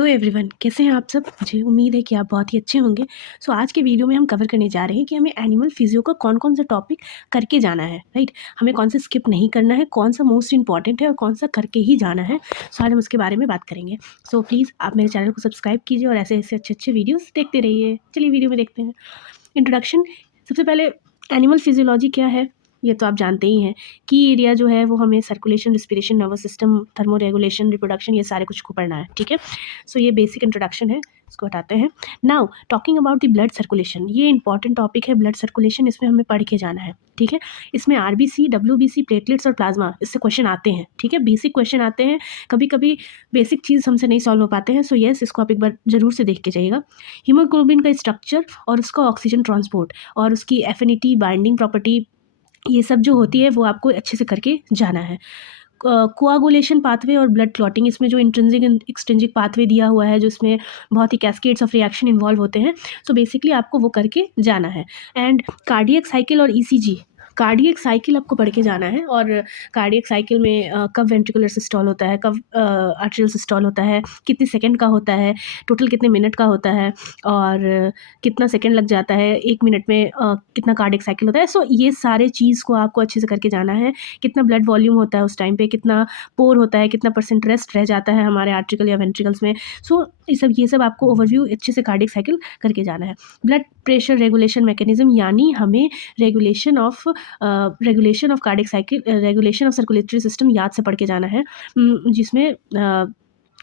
Hello everyone, कैसे हैं आप सब। मुझे उम्मीद है कि आप बहुत ही अच्छे होंगे। आज के वीडियो में हम कवर करने जा रहे हैं कि हमें एनिमल फिजियो का कौन कौन सा टॉपिक करके जाना है। राइट, हमें कौन सा स्किप नहीं करना है, कौन सा मोस्ट इंपॉर्टेंट है और कौन सा करके ही जाना है। आज हम उसके बारे में बात करेंगे। प्लीज़ आप मेरे चैनल को सब्सक्राइब कीजिए और ऐसे ऐसे अच्छे अच्छे वीडियोज़ देखते रहिए। चलिए वीडियो में देखते हैं। इंट्रोडक्शन। सबसे पहले एनिमल फिजियोलॉजी क्या है ये तो आप जानते ही हैं। की एरिया जो है वो हमें circulation, respiration, nervous system, thermo regulation, reproduction, ये सारे कुछ को पढ़ना है। ठीक है, ये बेसिक इंट्रोडक्शन है, इसको हटाते हैं। Now talking about the blood circulation, ये इंपॉर्टेंट टॉपिक है ब्लड सर्कुलेशन। इसमें हमें पढ़ के जाना है। ठीक है, इसमें आरबीसी, डब्ल्यूबीसी, प्लेटलेट्स और प्लाज्मा, इससे क्वेश्चन आते हैं। ठीक है, बेसिक क्वेश्चन आते हैं। कभी कभी बेसिक चीज़ हमसे नहीं सॉल्व हो पाते हैं। यस, इसको आप एक बार जरूर से देख के जाइएगा। हीमोग्लोबिन का स्ट्रक्चर और उसका ऑक्सीजन ट्रांसपोर्ट और उसकी एफिनिटी, बाइंडिंग प्रॉपर्टी, ये सब जो होती है वो आपको अच्छे से करके जाना है। कोआगुलेशन पाथवे और ब्लड क्लॉटिंग, इसमें जो इंट्रिंसिक एंड एक्सट्रिंसिक पाथवे दिया हुआ है, जो इसमें बहुत ही कैस्केड्स ऑफ रिएक्शन इन्वॉल्व होते हैं। बेसिकली आपको वो करके जाना है। एंड कार्डियक साइकिल और ईसीजी, कार्डियक साइकिल आपको पढ़ के जाना है। और कार्डियक साइकिल में कब वेंट्रिकुलर सिस्टोल होता है, कब आर्टरियल सिस्टोल होता है, कितने सेकंड का होता है, टोटल कितने मिनट का होता है और कितना सेकंड लग जाता है, 1 मिनट में कितना कार्डियक साइकिल होता है। ये सारे चीज़ को आपको अच्छे से करके जाना है। कितना ब्लड वॉल्यूम होता है उस टाइम पे, कितना पोर होता है, कितना परसेंट रेस्ट रह जाता है हमारे आर्ट्रिकल या वेंट्रिकल्स में। ये सब आपको ओवरव्यू अच्छे से कार्डियक साइकिल करके जाना है। ब्लड प्रेशर रेगुलेशन मैकेनिज्म, यानी हमें regulation of cardiac cycle, regulation of circulatory system याद से पढ़ के जाना है। जिसमें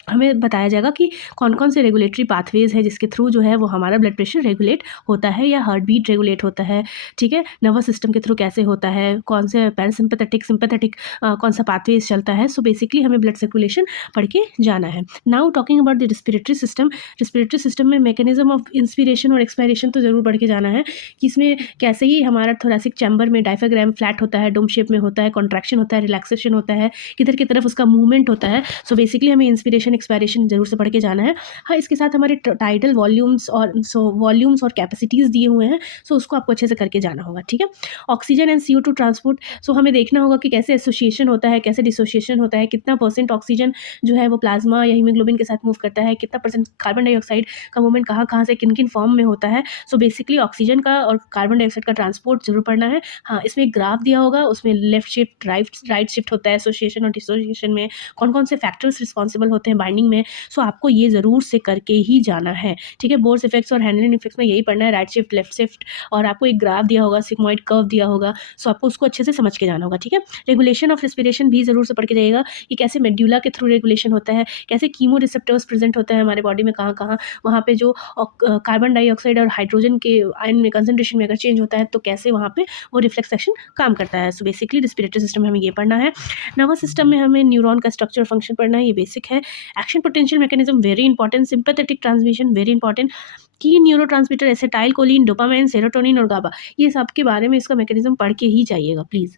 हमें बताया जाएगा कि कौन कौन से रेगुलेटरी पाथवेज है जिसके थ्रू जो है वो हमारा ब्लड प्रेशर रेगुलेट होता है या हार्ट बीट रेगुलेट होता है। ठीक है, नर्वस सिस्टम के थ्रू कैसे होता है, कौन से पैरासिम्पैथेटिक, सिंपैथेटिक कौन सा पाथवेज चलता है। बेसिकली हमें ब्लड सर्कुलेशन पढ़ के जाना है। Now talking about the respiratory system, respiratory system में मैकेनिज्म ऑफ इंस्पिरेशन और एक्सपायरेशन तो ज़रूर पढ़ के जाना है कि इसमें कैसे ही हमारा थोरेसिक चैम्बर में डायफ्राग्राम फ्लैट होता है, डोम शेप में होता है, कॉन्ट्रैक्शन होता है, रिलैक्सेशन होता है, किधर की तरफ उसका मूवमेंट होता है। बेसिकली हमें इंस्पिरेशन एक्सपायरेशन जरूर से पढ़ के जाना है। हाँ, इसके साथ हमारे टाइडल वॉल्यूम्स और कैपेसिटीज़ दिए हुए हैं। उसको आपको अच्छे से करके जाना होगा। ठीक है, ऑक्सीजन एंड CO2 ट्रांसपोर्ट, हमें देखना होगा कि कैसे एसोसिएशन होता है, कैसे डिसोसिएशन होता है, कितना परसेंट ऑक्सीजन जो है वो प्लाज्मा या हीमोग्लोबिन के साथ मूव करता है, कितना परसेंट कार्बन डाइऑक्साइड का मूवमेंट कहाँ कहाँ से किन किन फॉर्म में होता है। बेसिकली ऑक्सीजन का और कार्बन डाइऑक्साइड का ट्रांसपोर्ट जरूर पढ़ना है। हाँ, इसमें एक ग्राफ दिया होगा, उसमें लेफ्ट शिफ्ट, राइट शिफ्ट होता है एसोसिएशन और डिसोसिएशन में, कौन कौन से फैक्टर्स रिस्पॉन्सिबल होते हैं बाइंडिंग में। आपको ये ज़रूर से करके ही जाना है। ठीक है, बोर्स इफेक्ट्स और हैंडलिंग इफेक्ट्स में यही पढ़ना है, राइट शिफ्ट, लेफ्ट शिफ्ट, और आपको एक ग्राफ दिया होगा, सिग्मॉइड कर्व दिया होगा। आपको उसको अच्छे से समझ के जाना होगा। ठीक है, रेगुलेशन ऑफ रेस्पिरेशन भी ज़रूर से पढ़ के जाइएगा कि कैसे मेड्यूला के थ्रू रेगुलेशन होता है, कैसे कीमो रिसेप्टर्स प्रेजेंट होते हैं हमारे बॉडी में, कहाँ कहाँ वहाँ पे जो कार्बन डाइऑक्साइड और हाइड्रोजन के आयन में कंसंट्रेशन में अगर चेंज होता है तो कैसे वहाँ पे वो रिफ्लेक्स एक्शन काम करता है। बेसिकली रिस्पिरेटरी सिस्टम में हमें ये पढ़ना है। नर्वस सिस्टम में हमें न्यूरॉन का स्ट्रक्चर फंक्शन पढ़ना है, ये बेसिक है। Action potential mechanism very important, sympathetic transmission very important, key neurotransmitter acetylcholine, dopamine, serotonin और गाबा, ये सब के बारे में इसका मैकेनिज्म पढ़ के ही जाइएगा प्लीज़।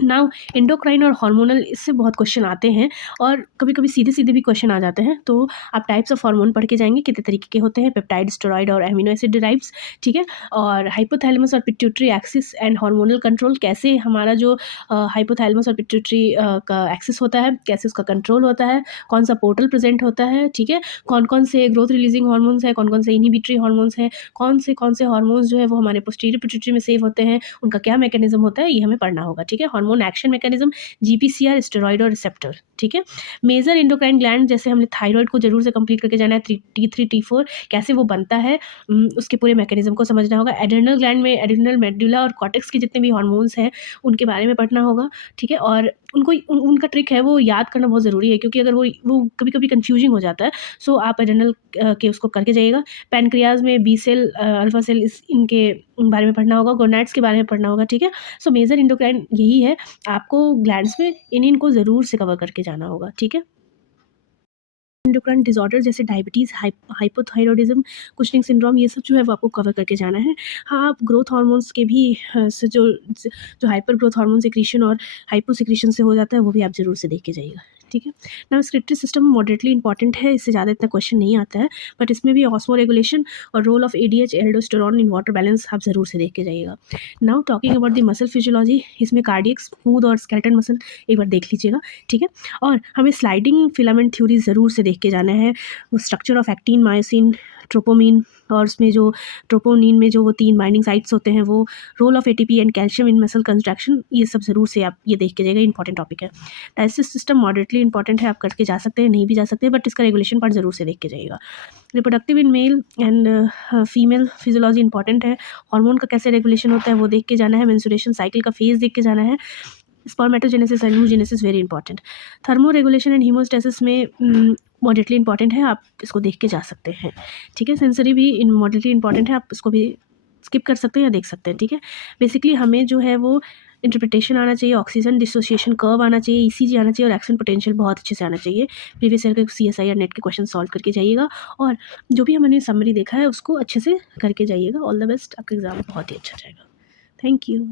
नाउ एंडोक्राइन और हार्मोनल, इससे बहुत क्वेश्चन आते हैं और कभी कभी सीधे सीधे भी क्वेश्चन आ जाते हैं। आप टाइप्स ऑफ हार्मोन पढ़ के जाएंगे, कितने तरीके के होते हैं, पेप्टाइड, स्टेरॉइड और एमिनो एसिड डिराइव्स। ठीक है, और हाइपोथैलेमस और pituitary axis and hormonal control, कैसे हमारा जो हाइपोथैलेमस और पिट्यूटरी का एक्सिस होता है, कैसे उसका कंट्रोल होता है, कौन सा पोर्टल प्रेजेंट होता है। ठीक है, कौन कौन से ग्रोथ रिलीजिंग हार्मोन्स है, कौन कौन से इनहिबिटरी हार्मोन्स हैं, कौन से हार्मोन्स जो है वो हमारे पोस्टीरियर पिट्यूटरी में सेव होते हैं, उनका क्या मैकेनिज्म होता है, ये हमें पढ़ना होगा। ठीक है, hormone action mechanism, GPCR, steroid और रिसेप्टर। ठीक है, मेजर एंडोक्राइन ग्लैंड, जैसे हमने थायराइड को जरूर से कंप्लीट करके जाना है, T3 T4 कैसे वो बनता है, उसके पूरे मैकेनिज्म को समझना होगा। एड्रेनल ग्लैंड में एड्रेनल, मेडुला और कॉर्टेक्स के जितने भी हार्मोन्स हैं उनके बारे में पढ़ना होगा। ठीक है, और उनका ट्रिक है वो याद करना बहुत ज़रूरी है, क्योंकि अगर वो कभी कभी कंफ्यूजिंग हो जाता है। आप एड्रेनल के उसको करके जाइएगा। पैनक्रियाज में बी सेल, अल्फा सेल, इनके बारे में पढ़ना होगा। गोनाड्स के बारे में पढ़ना होगा। ठीक है, मेजर एंडोक्राइन यही है, आपको ग्लैंड्स में इनको ज़रूर से कवर करके जाना होगा। ठीक है, एंडोक्राइन डिसऑर्डर जैसे डायबिटीज़, हाइपोथायरॉयडिज्म, कुशनिंग सिंड्रोम, ये सब जो है वो आपको कवर करके जाना है। हाँ, आप ग्रोथ हार्मोन्स के भी से जो हाइपर ग्रोथ हार्मोन सिक्रीशन और हाइपो सिक्रीशन से हो जाता है वो भी आप ज़रूर से देख के जाइएगा। ठीक है। नाउ स्क्रिप्टरी सिस्टम मॉडरेटली इंपॉर्टेंट है, इससे ज़्यादा इतना क्वेश्चन नहीं आता है, बट इसमें भी ऑस्मो रेगुलेशन और role of ADH aldosterone in water balance आप ज़रूर से देख के जाइएगा। Now talking about the muscle physiology, इसमें कार्डियक, स्मूथ और स्केलेटन मसल एक बार देख लीजिएगा, ठीक है। और हमें स्लाइडिंग फिलामेंट थ्योरी ज़रूर से देख के जाना है, स्ट्रक्चर ऑफ एक्टिन, मायोसिन, ट्रोपोमिन, और उसमें जो ट्रोपोनिन में जो वो 3 बाइंडिंग साइट्स होते हैं, वो role of ATP and calcium in muscle construction, ये सब ज़रूर से आप ये देख के जाइएगा, इंपॉर्टेंट टॉपिक है। डाइजेस्टिव सिस्टम मॉडरेटली इंपॉर्टेंट है, आप करके जा सकते हैं, नहीं भी जा सकते हैं, बट इसका रेगुलेशन पार्ट ज़रूर से देख के जाइएगा। Reproductive in male and female physiology important है, हार्मोन का कैसे रेगुलेशन होता है वो देख के जाना है, मेंस्ट्रुएशन साइकिल का फेज देख के जाना है, spermatogenesis and oogenesis very important. Thermoregulation and homeostasis में मॉडरेटली इंपॉर्टेंट है, आप इसको देख के जा सकते हैं, ठीक है। सेंसरी भी इन मॉडरेटली इंपॉर्टेंट है, आप इसको भी स्किप कर सकते हैं या देख सकते हैं, ठीक है। बेसिकली हमें जो है वो इंटरप्रिटेशन आना चाहिए, ऑक्सीजन डिसोसिएशन कर्व आना चाहिए, ईसीजी आना चाहिए और एक्शन पोटेंशियल बहुत अच्छे से आना चाहिए। प्रीवियस ईयर के सीएसआई और नेट के क्वेश्चन सॉल्व करके जाइएगा, और जो भी हमने समरी देखा है उसको अच्छे से करके जाइएगा। ऑल द बेस्ट, आपका एग्जाम बहुत ही अच्छा जाएगा। Thank you.